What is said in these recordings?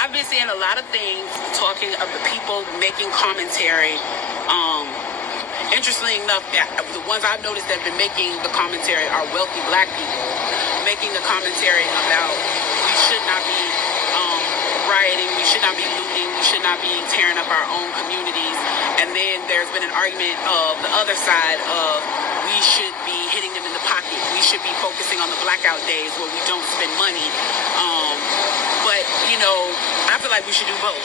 I've been seeing a lot of things talking of the people making commentary. Interestingly enough, the ones I've noticed that have been making the commentary are wealthy black people making the commentary about we should not be rioting, we should not be looting, we should not be tearing up our own communities. And then there's been an argument of the other side of we should be hitting them in the pocket. We should be focusing on the blackout days where we don't spend money. But, I feel like we should do both.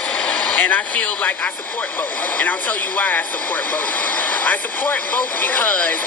And I feel like I support both. And I'll tell you why I support both. I support both because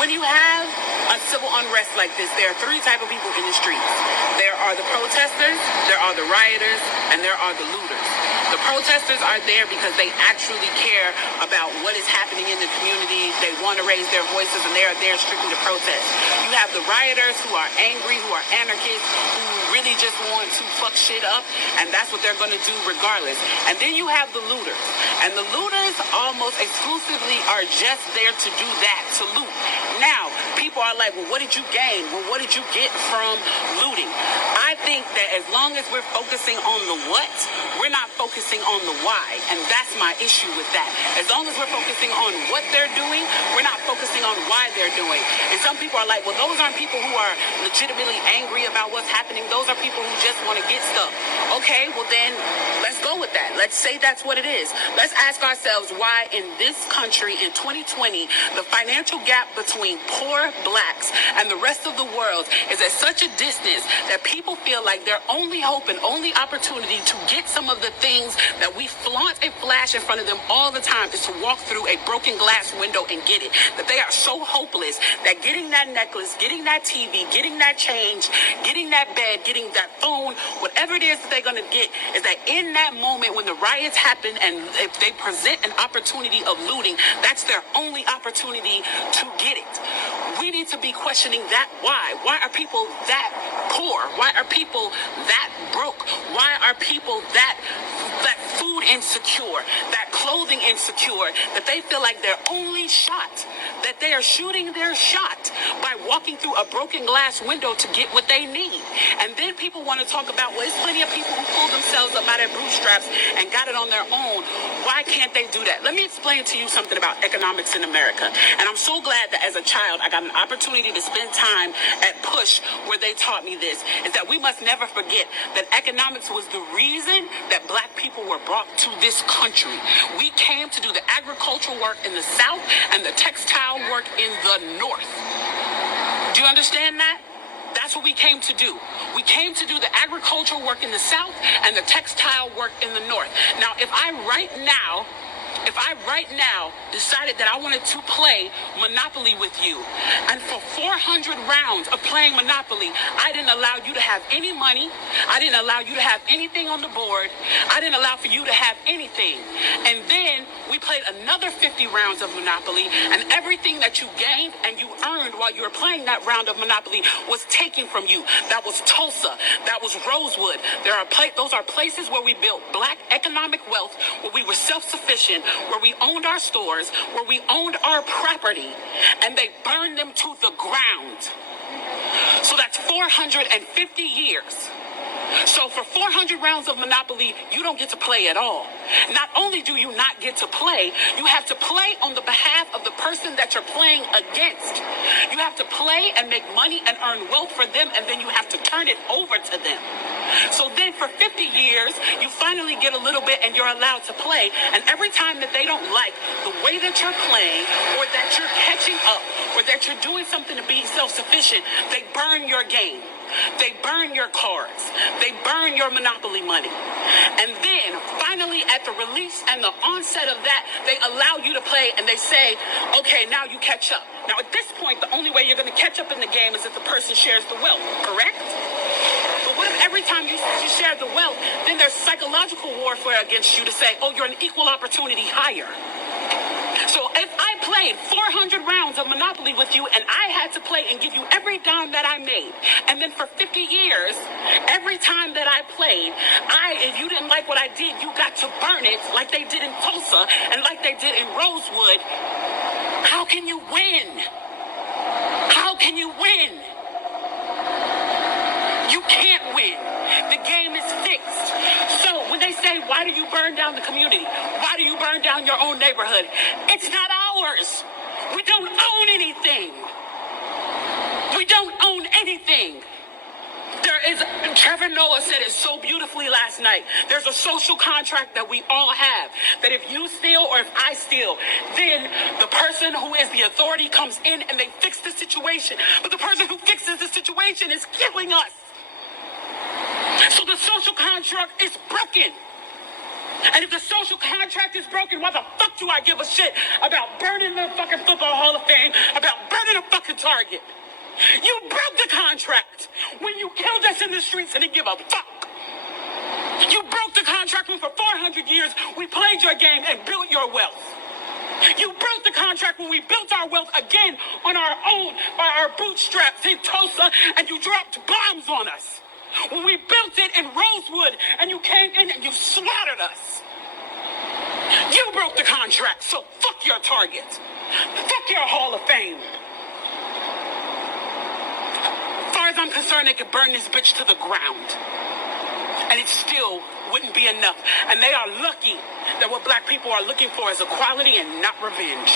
when you have a civil unrest like this, there are three types of people in the streets. There are the protesters, there are the rioters, and there are the looters. The protesters are there because they actually care about what is happening in the community. They want to raise their voices, and they are there strictly to protest. You have the rioters who are angry, who are anarchists, who really just want to fuck shit up, and that's what they're going to do regardless. And then you have the looters. And the looters almost exclusively are just there to do that, to loot. Now, people are like, well, what did you gain? Well, what did you get from looting? I think that as long as we're focusing on the what, we're not focusing on the why. And that's my issue with that. As long as we're focusing on what they're doing, we're not focusing on why they're doing. And some people are like, well, those aren't people who are legitimately angry about what's happening. Those are people who just want to get stuff. Okay, well then, let's go with that. Let's say that's what it is. Let's ask ourselves why in this country in 2020, the financial gap between poor blacks and the rest of the world is at such a distance that people feel like their only hope and only opportunity to get some of the things that we flaunt and flash in front of them all the time is to walk through a broken glass window and get it. That they are so hopeless that getting that necklace, getting that TV, getting that change, getting that bed, getting that phone, whatever it is that they're going to get, is that in that moment when the riots happen and if they present an opportunity of looting, that's their only opportunity to get it. We need to be questioning that why. Why are people that poor? Why are people that broke? Why are people that food insecure, that clothing insecure, that they feel like their only shot, that they are shooting their shot by walking through a broken glass window to get what they need? And then people want to talk about, well, there's plenty of people who pulled themselves up by their bootstraps and got it on their own. Why can't they do that? Let me explain to you something about economics in America. And I'm so glad that as a child, I got an opportunity to spend time at Push where they taught me this, is that we must never forget that economics was the reason that black people were brought to this country. We came to do the agricultural work in the South and the textile work in the North. Do you understand that? That's what we came to do. We came to do the agricultural work in the South and the textile work in the North. Now, if I right now decided that I wanted to play Monopoly with you, and for 400 rounds of playing Monopoly, I didn't allow you to have any money, I didn't allow you to have anything on the board, I didn't allow for you to have anything. And then we played another 50 rounds of Monopoly, and everything that you gained and you earned while you were playing that round of Monopoly was taken from you. That was Tulsa, that was Rosewood. Those are places where we built black economic wealth, where we were self-sufficient, where we owned our stores, where we owned our property, and they burned them to the ground. So that's 450 years. So for 400 rounds of Monopoly, you don't get to play at all. Not only do you not get to play, you have to play on the behalf of the person that you're playing against. You have to play and make money and earn wealth for them, and then you have to turn it over to them. So then for 50 years, you finally get a little bit and you're allowed to play. And every time that they don't like the way that you're playing, or that you're catching up, or that you're doing something to be self-sufficient, they burn your game. They burn your cards. They burn your Monopoly money. And then, finally, at the release and the onset of that, they allow you to play and they say, okay, now you catch up. Now, at this point, the only way you're going to catch up in the game is if the person shares the wealth, correct? But what if every time you share the wealth, then there's psychological warfare against you to say, oh, you're an equal opportunity hire. So if I played 400 rounds of Monopoly with you and I had to play and give you every dime that I made, and then for 50 years, every time that I played, if you didn't like what I did, you got to burn it like they did in Tulsa and like they did in Rosewood, how can you win? How can you win? You can't win. The game is fixed. So when they say, why do you burn down the community? Why do you burn down your own neighborhood? It's not ours. We don't own anything. We don't own anything. Trevor Noah said it so beautifully last night. There's a social contract that we all have. That if you steal or if I steal, then the person who is the authority comes in and they fix the situation. But the person who fixes the situation is killing us. So the social contract is broken. And if the social contract is broken, why the fuck do I give a shit about burning the fucking Football Hall of Fame, about burning a fucking Target? You broke the contract when you killed us in the streets and didn't give a fuck. You broke the contract when for 400 years we played your game and built your wealth. You broke the contract when we built our wealth again on our own by our bootstraps in Tulsa and you dropped bombs on us. When we built it in Rosewood and you came in and you slaughtered us. You broke the contract, so fuck your Target. Fuck your Hall of Fame. As far as I'm concerned, they could burn this bitch to the ground. And it still wouldn't be enough. And they are lucky that what black people are looking for is equality and not revenge.